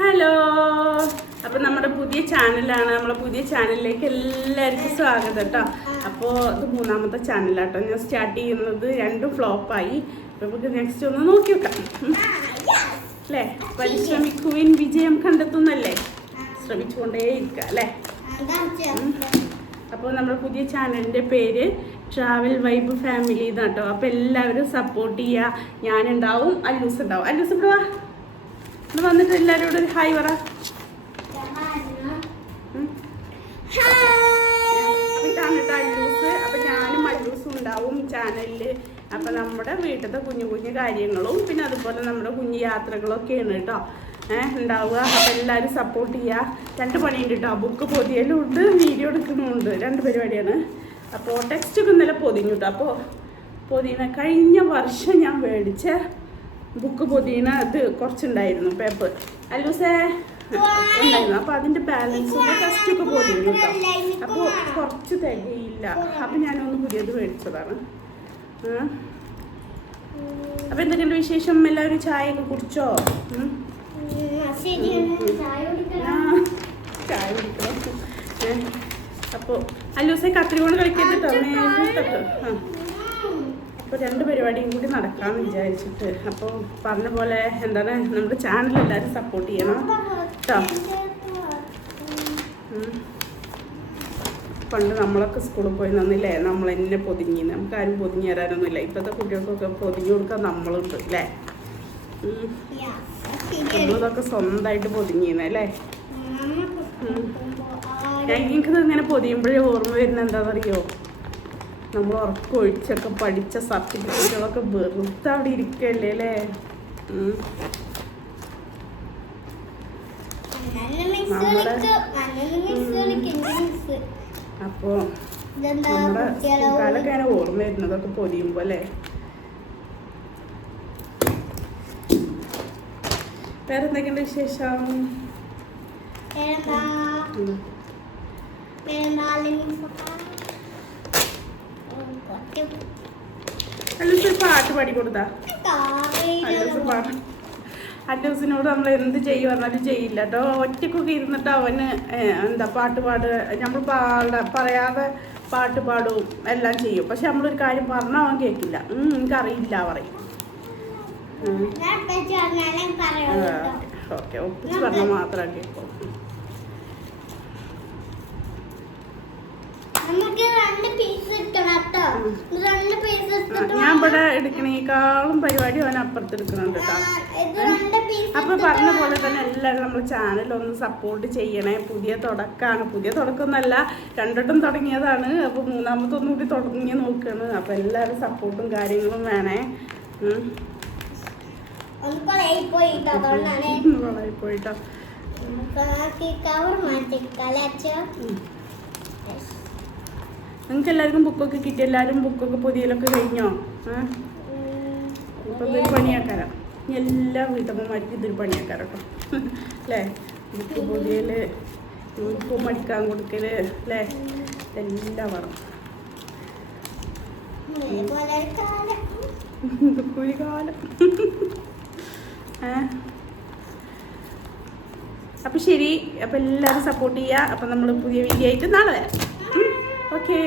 Hello, അപ്പം നമ്മുടെ പുതിയ ചാനലാണ്. നമ്മളെ പുതിയ ചാനലിലേക്ക് എല്ലാവർക്കും സ്വാഗതം കേട്ടോ. അപ്പോൾ ഇത് മൂന്നാമത്തെ ചാനലാട്ടോ. ഞാൻ സ്റ്റാർട്ട് ചെയ്യുന്നത് രണ്ടും ഫ്ലോപ്പായി. അപ്പോൾ നമുക്ക് നെക്സ്റ്റ് ഒന്ന് നോക്കി വെക്കാം അല്ലേ. പരിശ്രമിക്കുവിൻ വിജയം കണ്ടെത്തുന്നല്ലേ, ശ്രമിച്ചുകൊണ്ടേ ഇരിക്കുക അല്ലേ. അപ്പോൾ നമ്മുടെ പുതിയ ചാനലിൻ്റെ പേര് ട്രാവൽ വൈബ് ഫാമിലി എന്നാട്ടോ. അപ്പോൾ എല്ലാവരും സപ്പോർട്ട് ചെയ്യുക. ഞാനുണ്ടാവും, അല്ലൂസ് ഉണ്ടാവും. അല്ലൂസ് ഇവിടെ വാ, ഇത് വന്നിട്ട് എല്ലാവരോടും ഒരു ഹായ് പറ. ഇതാണ് കേട്ടോ അല്ലൂസ്. അപ്പം ഞാനും അല്ലൂസും ഉണ്ടാവും ചാനലിൽ. അപ്പം നമ്മുടെ വീട്ടിലത്തെ കുഞ്ഞു കുഞ്ഞു കാര്യങ്ങളും പിന്നെ അതുപോലെ നമ്മുടെ കുഞ്ഞു യാത്രകളൊക്കെയാണ് കേട്ടോ ഉണ്ടാവുക. അപ്പം എല്ലാവരും സപ്പോർട്ട് ചെയ്യുക. രണ്ട് പണിയുണ്ട് കേട്ടോ, ബുക്ക് പൊതിയലും ഉണ്ട്, വീഡിയോ എടുക്കണമുണ്ട്, രണ്ട് പരിപാടിയാണ്. അപ്പോൾ ടെക്സ്റ്റൊക്കെ ഇന്നലെ പൊതിഞ്ഞു കേട്ടോ. അപ്പോൾ പൊതിയുന്ന കഴിഞ്ഞ വർഷം ഞാൻ മേടിച്ച ബുക്ക് പൊതിയുന്ന ഇത് കുറച്ചുണ്ടായിരുന്നു പേപ്പർ അല്ലൂസേ ഉണ്ടായിരുന്നു. അപ്പോൾ അതിൻ്റെ ബാലൻസ് ടെക്സ്റ്റൊക്കെ പൊതിഞ്ഞു കേട്ടോ. അപ്പോൾ കുറച്ച് തികയില്ല. അപ്പം ഞാനൊന്ന് പുതിയത് മേടിച്ചതാണ്. അപ്പം എന്തൊക്കെയുണ്ട് വിശേഷം? എല്ലാവരും ചായയൊക്കെ കുടിച്ചോ? ചായ കുടിക്കണം. അപ്പോൾ അല്ലൂസെ കത്രികോണ് കളിക്കരുത് കേട്ടോ. അപ്പോൾ രണ്ട് പരിപാടിയും കൂടി നടക്കാമെന്ന് വിചാരിച്ചിട്ട്. അപ്പോൾ പറഞ്ഞ പോലെ എന്താണ്, നമ്മുടെ ചാനൽ എല്ലാവരും സപ്പോർട്ട് ചെയ്യണം കേട്ടോ. പണ്ട് നമ്മളൊക്കെ സ്കൂളിൽ പോയി നിന്നില്ലേ, നമ്മൾ എന്നെ പൊതിഞ്ഞ്, നമുക്ക് ആരും പൊതിഞ്ഞ് തരാനൊന്നുമില്ല. ഇപ്പോഴത്തെ കുട്ടികൾക്കൊക്കെ പൊതിഞ്ഞു കൊടുക്കാൻ നമ്മളുണ്ട് അല്ലേ. നമ്മളിതൊക്കെ സ്വന്തമായിട്ട് പൊതിഞ്ഞിരുന്നല്ലേ. എനിക്കത് ഇങ്ങനെ പൊതിയുമ്പോഴേ ഓർമ്മ വരുന്നത് എന്താണെന്നറിയോ, നമ്മൾ ഉറക്കൊഴിച്ചൊക്കെ പഠിച്ച സർട്ടിഫിക്കറ്റുകളൊക്കെ വെറുതെ അവിടെ ഇരിക്കല്ലേ അല്ലേ. അപ്പോൾ നമ്മുടെ കാലൊക്കെ അങ്ങനെ ഓർമ്മ വരുന്നതൊക്കെ പൊതിയുമ്പോൾ അല്ലേ. വേറെ എന്തൊക്കെയുണ്ട് വിശേഷം? അല്ലൂസ് പാട്ട് പാടി കൊടുത്താ? അല്ലൂസിനോട് നമ്മൾ എന്ത് ചെയ്യും പറഞ്ഞാലും ചെയ്യില്ല കേട്ടോ. ഒറ്റക്കൊക്കെ ഇരുന്നിട്ട് അവന് എന്താ പാട്ട് നമ്മൾ പറയാതെ പാട്ട് പാടും എല്ലാം ചെയ്യും. പക്ഷെ നമ്മളൊരു കാര്യം പറഞ്ഞാൽ അവൻ കേൾക്കില്ല. എനിക്കറിയില്ല പറയും. ഓക്കെ, ഒപ്പിച്ച് പറഞ്ഞാൽ മാത്രം കേൾക്കും. ഞാൻ ഇവിടെ എടുക്കണേക്കാളും പരിപാടി അവൻ അപ്പുറത്ത് എടുക്കുന്നുണ്ട് കേട്ടോ. അപ്പൊ പറഞ്ഞ പോലെ തന്നെ എല്ലാവരും നമ്മുടെ ചാനലൊന്ന് സപ്പോർട്ട് ചെയ്യണേ. പുതിയ തുടക്കമാണ്. പുതിയ തുടക്കമൊന്നുമല്ല, രണ്ടിട്ടും തുടങ്ങിയതാണ്. അപ്പൊ മൂന്നാമതൊന്നും കൂടി തുടങ്ങി നോക്കുകയാണ്. അപ്പൊ എല്ലാവരും സപ്പോർട്ടും കാര്യങ്ങളും വേണേ. പോയിട്ടോ നിങ്ങൾക്ക് എല്ലാവർക്കും ബുക്കൊക്കെ കിട്ടി? എല്ലാവരും ബുക്കൊക്കെ പൊതിയലൊക്കെ കഴിഞ്ഞോ? ഇപ്പം ഇതൊരു പണിയാക്കാരാണ്. എല്ലാ വീട്ടമ്മമാർക്കും ഇതൊരു പണിയാക്കാരം കേട്ടോ അല്ലേ. ബുക്ക് പൊതിയൽ, യൂണിഫോം അടിക്കാൻ കൊടുക്കൽ അല്ലേ, എല്ലാം വേണം. ഒരു കാലം. അപ്പം ശരി, അപ്പം എല്ലാവരും സപ്പോർട്ട് ചെയ്യുക. അപ്പം നമ്മൾ പുതിയ വീഡിയോ ആയിട്ട് നാളെ വരാം. Okay.